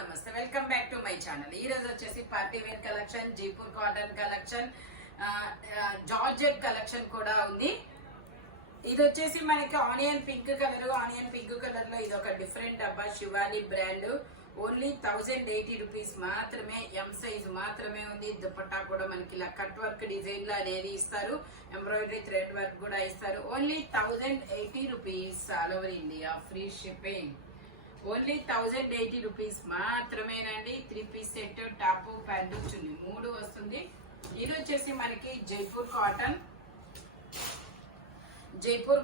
నమస్తే welcome back to my channel. ఈ రోజు వచ్చేసి party wear collection, Jaipur cotton collection, georgette collection కూడా ఉంది. ఇది వచ్చేసి మనకి ఆనియన్ పింక్ కలర్ లో ఇది ఒక డిఫరెంట్ డబ్బా, శివాలి బ్రాండ్. ఓన్లీ 1080 రూపీస్ మాత్రమే. ఎం సైజ్ మాత్రమే ఉంది. దుపట్టా కూడా మనకి ఇలా కట్ వర్క్ డిజైన్ లో అనేది ఇస్తారు. ఎంబ్రాయిడరీ థ్రెడ్ వర్క్ కూడా ఇస్తారు. Only 1080 rupees all over India, free shipping. Only 1080 rupees మాత్రమేనండి. 3 piece set, top, pant, chunni 3 వస్తుంది. ఇది వచ్చేసి మనకి జైపూర్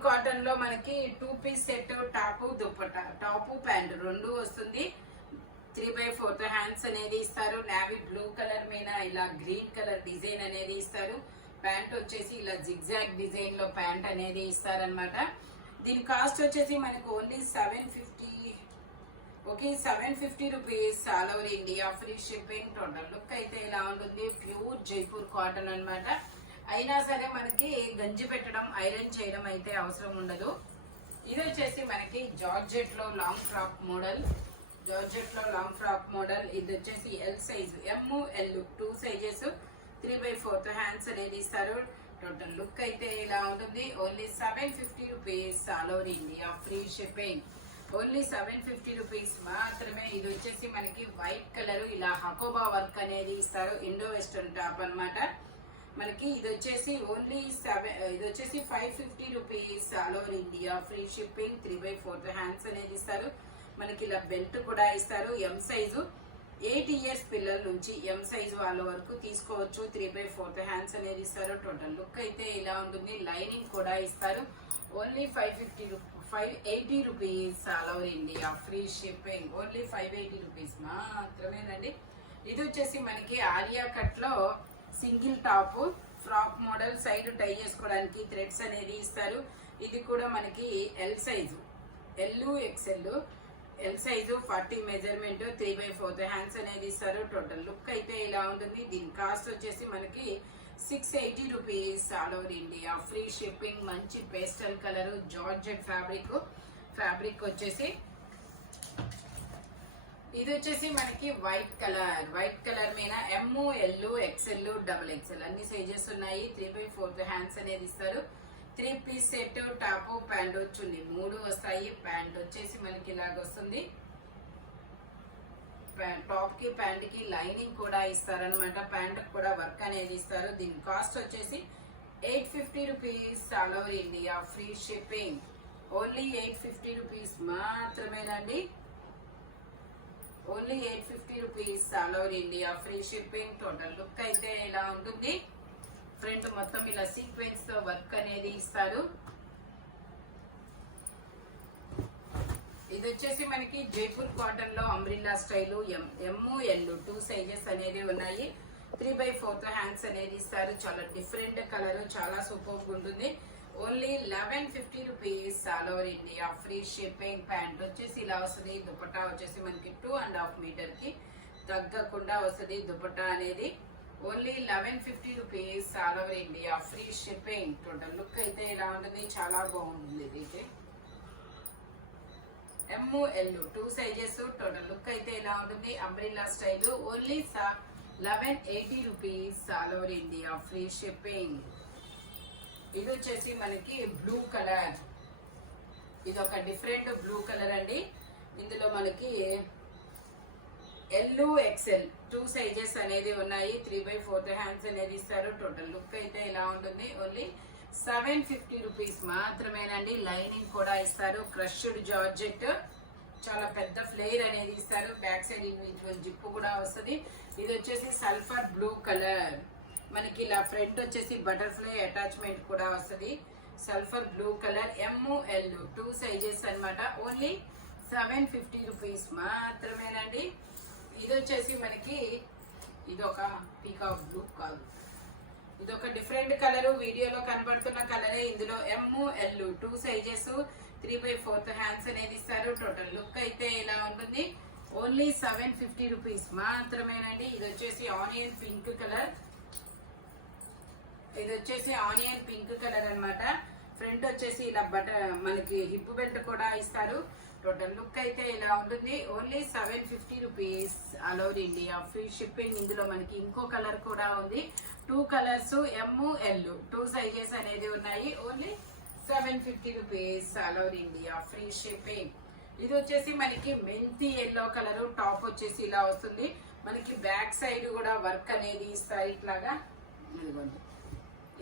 కాటన్ లో మనకి 2 piece set, top, dupatta, top, pants 2 వస్తుంది. 3/4 హ్యాండ్స్ అనేది ఇస్తారు. నావీ బ్లూ కలర్ మీద ఇలా గ్రీన్ కలర్ డిజైన్ అనేది ఇస్తారు. ప్యాంట్ వచ్చేసి ఇలా జిగ్జాగ్ డిజైన్ లో ప్యాంట్ అనేది ఇస్తారనమాట. దీని కాస్ట్ వచ్చేసి మనకు only 750 rupees all over India, free shipping. Total look అయితే ఇలా ఉంటుంది. ప్యూర్ జైపూర్ కాటన్ అన్నమాట. అయినా సరే మనకి గంజి పెట్టడం, ఐరన్ చేయడం అయితే అవసరం ఉండదు. ఇది వచ్చేసి మనకి జార్జెట్ లో లాంగ్ ఫ్రాక్ మోడల్. ఇది వచ్చేసి L size, L 2 sizes, 3/4 hands అనేది ఇస్తారు. టోటల్ లుక్ అయితే ఇలా ఉంటుంది. Only 750 rupees all over India, free shipping. Only 750 rupees మాత్రమే. ఇది వచ్చేసి మనకి వైట్ కలర్ ఇలా హకోబా వర్క్ అనేది ఇస్తారు. ఇండో వెస్టర్న్ టాప్ అన్నమాట. మనకి ఇది వచ్చేసి only 550 rupees all over India, free shipping. 3/4 hands అనేది ఇస్తారు. మనకి ఇలా బెల్ట్ కూడా ఇస్తారు. ఎం సైజు 8 ఇయర్స్ పిల్లల నుంచి ఎం సైజు వాళ్ళ వరకు తీసుకోవచ్చు. 3/4 హ్యాండ్స్ అనేది ఇస్తారు. టోటల్ లుక్ అయితే ఇలా ఉంటుంది. లైనింగ్ కూడా ఇస్తారు. Only 580 rupees all over India, free shipping. Only 580 rupees మాత్రమేనండి. ఇది వచ్చేసి మనకి ఆలియా కట్ లో single top frock model. Side tie చేసుకోవడానికి థ్రెడ్స్ అనేది ఇస్తారు. ఇది కూడా మనకి L size, L size 40 measurement, 3/4 hands అనేది ఇస్తారు. టోటల్ లుక్ అయితే ఇలా ఉంటుంది. దీని కాస్ట్ వచ్చేసి మనకి 680 rupees all over India, free shipping. మంచి పేస్టల్ కలర్ జార్జెట్ ఫ్యాబ్రిక్ వచ్చేసి ఇది వచ్చేసి మనకి వైట్ కలర్ మీద ఎల్, ఎక్స్ఎల్, XXL అన్ని సైజెస్ ఉన్నాయి. 3/4 హ్యాండ్స్ అనేది ఇస్తారు. 3 పీస్ సెట్, టాప్, ప్యాంట్, చున్నీ 3 వస్తాయి. ప్యాంట్ వచ్చేసి మనకి ఇలాగ వస్తుంది. టాప్ కి ప్యాంట్ కి లైనింగ్ కూడా ఇస్తారనమాట. ప్యాంట్ కూడా వర్క్ అనేది ఇస్తారు. దీని కాస్ట్ వచ్చేసి 850 rupees all over India, free shipping. Only 850 rupees మాత్రమేనండి. Only 850 rupees all over India, free shipping. Total look అయితే ఇలా ఉంటుంది. ఫ్రంట్ మొత్తం ఇలా సీక్వెన్స్ తో వర్క్ అనేది ఇస్తారు. ఇది వచ్చేసి మనకి జైపూర్ కాటన్ లో అంబ్రిల్లా స్టైలు, ఎల్ 2 సైజెస్ అనేది ఉన్నాయి. 3/4 హ్యాండ్స్ అనేది ఇస్తారు. చాలా డిఫరెంట్ కలర్, చాలా సూపర్ ఉంటుంది. Only 1150 rupees all over India, free shipping. Pant వచ్చేసి ఇలా వస్తుంది. దుపట్టా వచ్చేసి మనకి 2.5 మీటర్ కి తగ్గకుండా వస్తుంది దుపట్టా అనేది. Only 1150 rupees all over India, free shipping. Total look అయితే ఇలా ఉంటుంది. చాలా బాగుంటుంది. ఇది ఎల్ 2 సైజెస్. టోటల్ లుక్ అయితే ఇలా ఉంటుంది. Umbrella style. Only 1180 rupees all over India, free shipping. ఇది వచ్చేసి మనకి బ్లూ కలర్. ఇది ఒక డిఫరెంట్ బ్లూ కలర్ అండి. ఇందులో మనకి ఎల్, ఎక్స్ఎల్ 2 సైజెస్ అనేది ఉన్నాయి. 3/4 హ్యాండ్స్ అనేది ఇస్తారు. టోటల్ లుక్ అయితే ఇలా ఉంటుంది. ఓన్లీ 750 రూపీస్ మాత్రమేనండి. లైనింగ్ కూడా ఇస్తారు. క్రష్డ్ జార్జెట్, చాలా పెద్ద ఫ్లేర్ అనేది ఇస్తారు. బ్యాక్ సైడ్ ఇండివిజువల్ జిప్ కూడా వస్తుంది. ఇది వచ్చేసి సల్ఫర్ బ్లూ కలర్. మనకి ఇలా ఫ్రంట్ వచ్చేసి బటర్ఫ్లై అటాచ్మెంట్ కూడా వస్తుంది. Sulphur blue colour, L 2 sizes అన్నమాట. ఓన్లీ 750 రూపీస్ మాత్రమేనండి. ఇది వచ్చేసి మనకి ఇదొక పీకాక్ బ్లూ కాదు, ఇదొక డిఫరెంట్ కలర్. వీడియోలో కనబడుతున్న కలరే. ఇందులో ఎల్ 2 సైజెస్, 3/4 హ్యాండ్స్ అనేది ఇస్తారు. టోటల్ లుక్ అయితే ఇలా ఉంటుంది. ఓన్లీ 750 రూపీస్ మాత్రమేనండి. ఇది వచ్చేసి ఆనియన్ పింక్ కలర్ అన్నమాట. ఫ్రంట్ వచ్చేసి ఇలా మనకి హిప్ బెల్ట్ కూడా ఇస్తారు. టోటల్ లుక్ అయితే ఇలా ఉంటుంది. Only 750 rupees all over India, free shipping. ఇందులో మనకి ఇంకో కలర్ కూడా ఉంది, 2 కలర్స్ ML 2 సైజెస్ అనేది ఉన్నాయి. Only 750 rupees all over India, free shipping. ఇది వచ్చేసి మనకి మెంతి ఎల్లో కలర్, టాప్ వచ్చేసి ఇలా వస్తుంది. మనకి బ్యాక్ సైడ్ కూడా వర్క్ అనేది ఇస్తారు ఇట్లాగా, ఇదిగోండి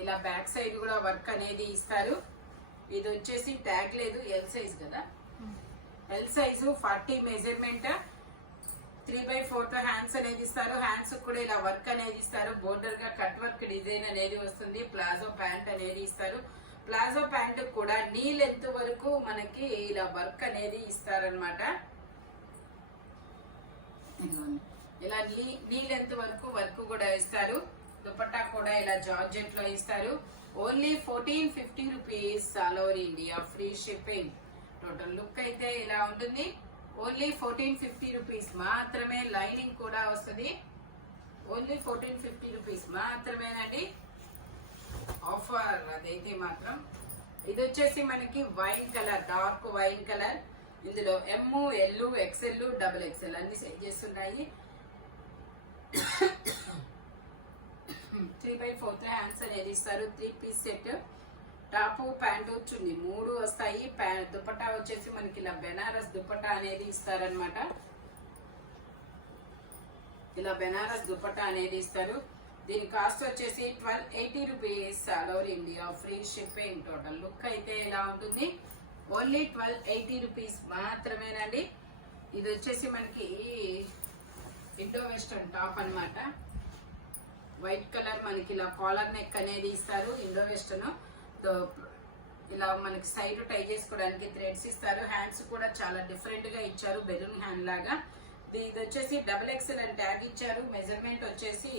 ఇలా బ్యాక్ సైడ్ కూడా వర్క్ అనేది ఇస్తారు. ఇది వచ్చేసి ట్యాగ్ లేదు, ఎల్ సైజ్ కదా, ఎల్ సైజు 40 మెజర్మెంట్, 3/4 తో హ్యాండ్స్ అనేది ఇస్తారు. హ్యాండ్స్ కూడా ఇలా వర్క్ అనేది ఇస్తారు, బోర్డర్ గా కట్ వర్క్ డిజైన్ అనేది వస్తుంది. ప్లాజో ప్యాంట్ అనేది ఇస్తారు. ప్లాజో ప్యాంట్ కూడా నీ లెంత్ వరకు మనకి ఇలా వర్క్ అనేది ఇస్తారనమాట. ఇలా నీ లెంత్ వరకు వర్క్ కూడా ఇస్తారు. దుపట్టా కూడా ఇలా జార్జెట్ లో ఇస్తారు. Only 1450 rupees all over India, free shipping. Total look అయితే ఇలా ఉంటుంది. ఓన్లీ 1450 రూపీస్ మాత్రమే. లైనింగ్ కూడా వస్తుంది. ఓన్లీ 1450 రూపీస్ మాత్రమేనండి ఆఫర్ అదైతే మాత్రం. ఇది వచ్చేసి మనకి wine colour, dark wine colour. ఇందులో ML XL XXL అన్ని సైజెస్ ఉన్నాయి. 3/4 హ్యాండ్స్ అనేది ఇస్తారు. 3 piece set, top pant chunni 3 వస్తాయి. దుపట్టా వచ్చేసి మనకి ఇలా బెనారస్ దుపట్టా అనేది ఇస్తారనమాట. ఇలా బెనారస్ దుపట్టా అనేది ఇస్తారు. దీని కాస్ట్ వచ్చేసి 1280 rupees all over India, free shipping. Total look అయితే ఇలా ఉంటుంది. ఓన్లీ 1280 రూపీస్ మాత్రమేనండి. ఇది వచ్చేసి మనకి ఇండో వెస్టర్న్ టాప్ అన్నమాట. వైట్ కలర్ మనకి ఇలా కాలర్ నెక్ అనేది ఇస్తారు. ఇండో వెస్టర్న్ ఇలా మనకి సైడ్ టై చేసుకోవడానికి థ్రెడ్స్ ఇస్తారు. హ్యాండ్స్ కూడా చాలా డిఫరెంట్ గా ఇచ్చారు, బెలూన్ హ్యాండ్ లాగా. ఇది వచ్చేసి XXL అని ట్యాగ్ ఇచ్చారు. మెజర్మెంట్ వచ్చేసి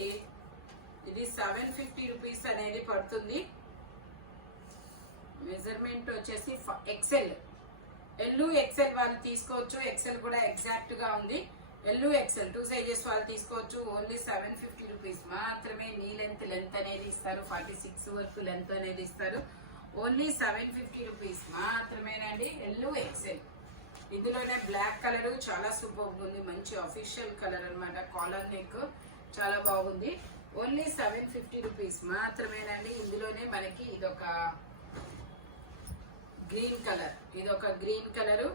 ఇది 750 రూపీస్ అనేది పడుతుంది. మెజర్మెంట్ వచ్చేసి XL XL వాళ్ళు తీసుకోవచ్చు. XL కూడా ఎగ్జాక్ట్ గా ఉంది. XL 2 సైజెస్ వాళ్ళు తీసుకోవచ్చు. ఓన్లీ 750 రూపీస్ మాత్రమే. నీ లెంత్ అనేది ఇస్తారు. 46 వరకు లెంత్ అనేది ఇస్తారు. ఓన్లీ 750 రూపీస్ మాత్రమేనండి. XL. ఇందులోనే బ్లాక్ కలర్ చాలా సూపర్ ఉంది, మంచి అఫీషియల్ కలర్ అన్నమాట. కాలర్ నెక్ చాలా బాగుంది. ఓన్లీ 750 రూపీస్ మాత్రమేనండి. ఇందులోనే మనకి ఇదొక గ్రీన్ కలర్, ఇదొక green colour,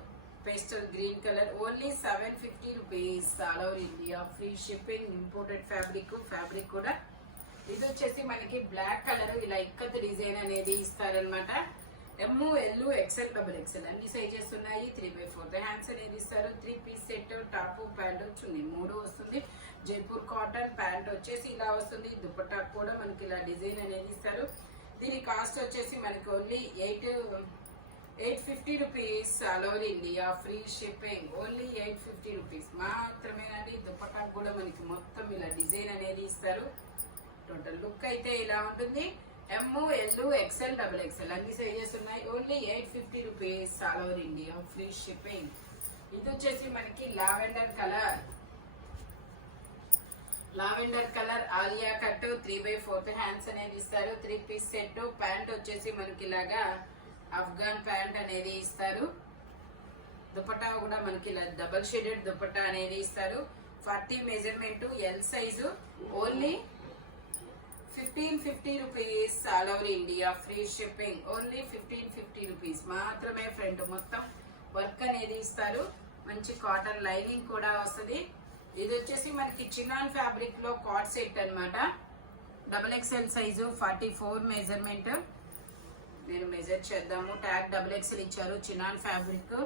pastel green colour. Only 750 rupees all over India, free shipping. Imported fabric కూడా. ఇది వచ్చేసి మనకి బ్లాక్ కలర్, ఇలా ఇక్కత్ డిజైన్ అనేది ఇస్తారనమాట. ML XL XXL అన్ని సైజెస్ ఉన్నాయి. 3/4 హ్యాండ్స్ అనేది ఇస్తారు. 3 పీస్ సెట్, టాప్ ప్యాంట్ చున్నీ 3 వస్తుంది. జైపూర్ కాటన్ ప్యాంట్ వచ్చేసి ఇలా వస్తుంది. దుపట్టా కూడా మనకి ఇలా డిజైన్ అనేది ఇస్తారు. దీని కాస్ట్ వచ్చేసి మనకి only 850 rupees all over India, free shipping. Only 850 rupees మాత్రమేనండి. దుపట్టా కూడా మనకి మొత్తం ఇలా డిజైన్ అనేది ఇస్తారు. టోటల్ లుక్ అయితే ఇలా ఉంటుంది. ML XL XXL అన్ని సైజెస్ ఉన్నాయి. Only 850 rupees all over India, free shipping. ఇది వచ్చేసి మనకి lavender colour Alia cut, 3/4 hands అనేది ఇస్తారు. 3 పీస్ సెట్, ప్యాంట్ వచ్చేసి మనకి ఇలాగా అఫ్ఘాన్ ప్యాంట్ అనేది ఇస్తారు. దుపట్టా కూడా మనకి ఇలా డబల్ షేడెడ్ దుపట్టా అనేది ఇస్తారు. 40 measurement, L size. Only 1550 rupees all over India, free shipping. Only 1550 rupees మాత్రమే. ఫ్రంట్ మొత్తం వర్క్ అనేది ఇస్తారు. మంచి కాటన్ లైనింగ్ కూడా వస్తుంది. ఇది వచ్చేసి మనకి చినాన్ ఫ్యాబ్రిక్ లో కాట్ సెట్ అన్నమాట. XXL size, 44 measurement. నేను మెజర్ చేద్దాము. ట్యాగ్ XXL ఇచ్చారు. Chinon fabric.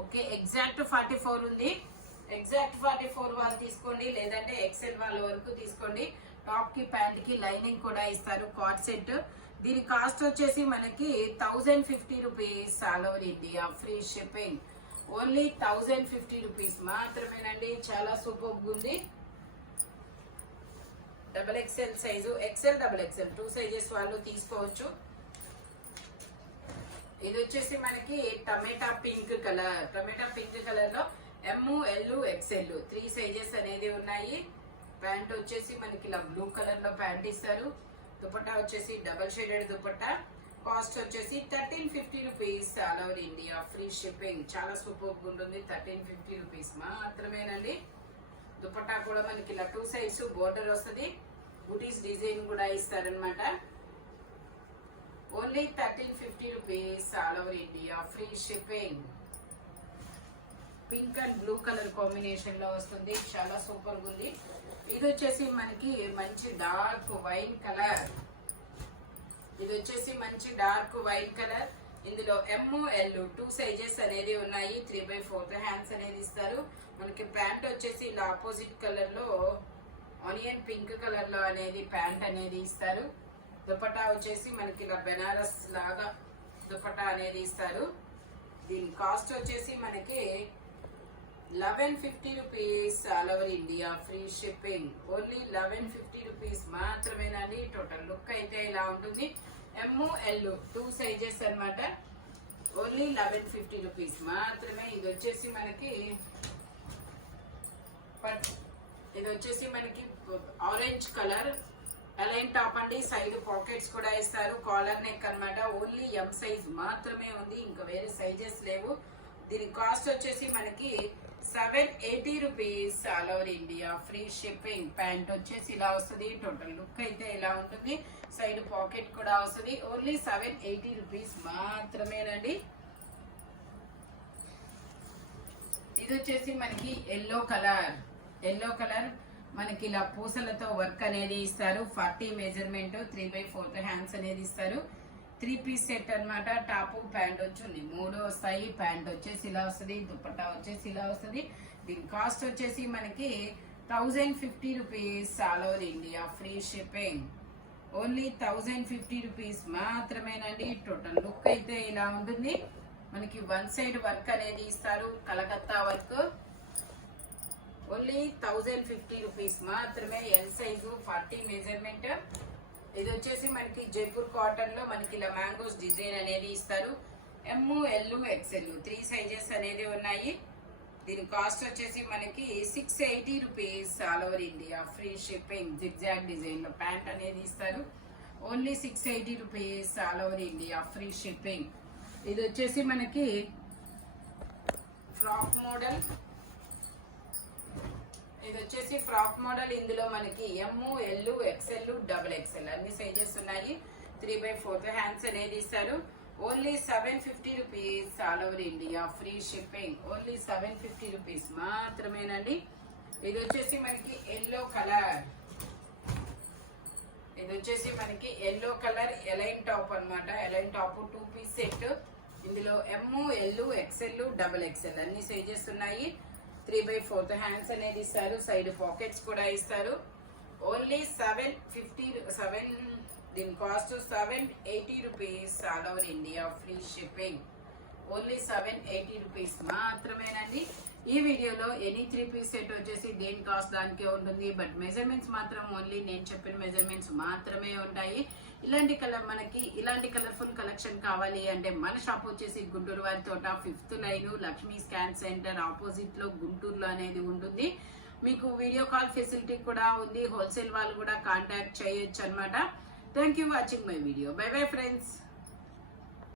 ఓకే, ఎగ్జాక్ట్ 44 ఉంది. ఎగ్జాక్ట్ 44 వాళ్ళు తీసుకోండి, లేదంటే XL వాళ్ళ వరకు తీసుకోండి. టాప్ కి ప్యాంట్ కి లైనింగ్ కూడా ఇస్తారు. Cot set. దీని కాస్ట్ వచ్చేసి మనకి 1050 rupees all over India, free shipping. Only 1050 rupees మాత్రమేనండి. చాలా సూపర్ ఉంది. XXL size, XL XXL 2 sizes వాళ్ళు తీసుకోవచ్చు. ఇది వచ్చేసి మనకి టమాటా పింక్ కలర్ లో ML XL 3 సైజెస్ అనేది ఉన్నాయి. ప్యాంట్ వచ్చేసి మనకి ఇలా బ్లూ కలర్ లో ప్యాంట్ ఇస్తారు. దుపట్టా వచ్చేసి డబల్ షేడెడ్ దుపట్టా. కాస్ట్ వచ్చేసి 1350 rupees all over India free shipping. చాలా సూపర్ ఉంటుంది. 1350 రూపీస్ మాత్రమేనండి. దుపట్టా కూడా మనకి ఇలా 2 సైడ్స్ బోర్డర్ వస్తుంది. బుటీస్ డిజైన్ కూడా ఇస్తారనమాట. Only 1350 rupees all over India free shipping. Pink and blue colour combination లో వస్తుంది. చాలా సూపర్ గా ఉంది. ఇది వచ్చేసి మనకి మంచి డార్క్ వైన్ కలర్. ఇది వచ్చేసి మంచి డార్క్ వైట్ కలర్. ఇందులో ML 2 సైజెస్ అనేది ఉన్నాయి. 3/4 హ్యాండ్స్ అనేది ఇస్తారు. మనకి ప్యాంట్ వచ్చేసి ఇలా ఆపోజిట్ కలర్ లో ఆనియన్ పింక్ కలర్ లో అనేది ప్యాంట్ అనేది ఇస్తారు. దుపట్టా వచ్చేసి మనకి ఇలా బెనారస్ లాగా దుపట్టా అనేది ఇస్తారు. దీని కాస్ట్ వచ్చేసి మనకి 1150 rupees all over India free shipping. Only 1150 rupees మాత్రమేనండి. టోటల్ లుక్ అయితే ఇలా ఉంటుంది. ML 2 సైజెస్ అన్నమాట. ఓన్లీ 1150 రూపీస్ మాత్రమే. ఇది వచ్చేసి మనకి ఆరెంజ్ కలర్ అలైన్ టాప్ అండి. సైడ్ పాకెట్స్ కూడా ఇస్తారు. కాలర్ నెక్ అన్నమాట. ఓన్లీ M సైజ్ మాత్రమే ఉంది. ఇంకా వేరే సైజెస్ లేవు. దీని కాస్ట్ వచ్చేసి మనకి 780 rupees all over India free shipping. Pant వచ్చేసి ఇలా వస్తుంది. టోటల్ లుక్ అయితే ఇలా ఉంటుంది. సైడ్ పాకెట్ కూడా వస్తుంది. ఓన్లీ 780 రూపీస్ మాత్రమేనండి. ఇది వచ్చేసి మనకి ఎల్లో కలర్ మనకి ఇలా పూసలతో వర్క్ అనేది ఇస్తారు. 40 మెజర్మెంట్ 3/4 హ్యాండ్స్ అనేది ఇస్తారు. 3 పీస్ సెట్ అన్నమాట. టాప్ ప్యాంట్ వచ్చింది. 3 వస్తాయి. ప్యాంట్ వచ్చేసి ఇలా వస్తుంది. దుపట్టా వచ్చేసి ఇలా వస్తుంది. దీని కాస్ట్ వచ్చేసి మనకి 1050 rupees all over India free shipping. Only 1050 rupees మాత్రమేనండి. టోటల్ లుక్ అయితే ఇలా ఉంటుంది. మనకి 1 సైడ్ వర్క్ అనేది ఇస్తారు. కలకత్తా వర్క్. ఓన్లీ 1050 రూపీస్ మాత్రమే. L size 40 measurement. ఇది వచ్చేసి మనకి జైపూర్ కాటన్ లో మనకి ఇలా మ్యాంగోస్ డిజైన్ అనేది ఇస్తారు. ML XL 3 సైజెస్ అనేది ఉన్నాయి. దీని కాస్ట్ వచ్చేసి మనకి 680 rupees all over India free shipping. Zigzag design లో ప్యాంట్ అనేది ఇస్తారు. Only 680 rupees all over India free shipping. ఇది వచ్చేసి మనకి ఫ్రాక్ మోడల్. ఇందులో మనకి ML XL XXL అన్ని సైజెస్ ఉన్నాయి. 3/4 హ్యాండ్స్ అనేది ఇస్తారు. Only 750 rupees all over India free shipping. Only 750 rupees మాత్రమేనండి. ఇది వచ్చేసి మనకి ఎల్లో కలర్ ఎలైన్ టాప్ అన్నమాట. A line top 2 piece set. ఇందులో ML XL XXL అన్ని సైజెస్ ఉన్నాయి. 3/4 హ్యాండ్స్ అనేది ఇస్తారు. సైడ్ పాకెట్స్ కూడా ఇస్తారు. ఓన్లీ 750. దీని cost 780 rupees all over India free shipping. Only 780 rupees మాత్రమేనండి. ఈ వీడియోలో ఎనీ 3 పీస్ సెట్ వచ్చేసి దేని కాస్ట్ దానికే ఉంటుంది. బట్ మెజర్మెంట్స్ మాత్రం ఓన్లీ నేను చెప్పిన మెజర్మెంట్స్ మాత్రమే ఉంటాయి. ఇలాంటి కలర్ఫుల్ కలెక్షన్ కావాలి అంటే మన షాప్ వచ్చేసి గుంటూరు వారి తోట 5th line Lakshmi scan centre opposite లో గుంటూరులో అనేది ఉంటుంది. మీకు వీడియో కాల్ ఫెసిలిటీ కూడా ఉంది. హోల్సేల్ వాళ్ళు కూడా కాంటాక్ట్ చేయొచ్చు అనమాట. Thank you watching my video. By bye friends.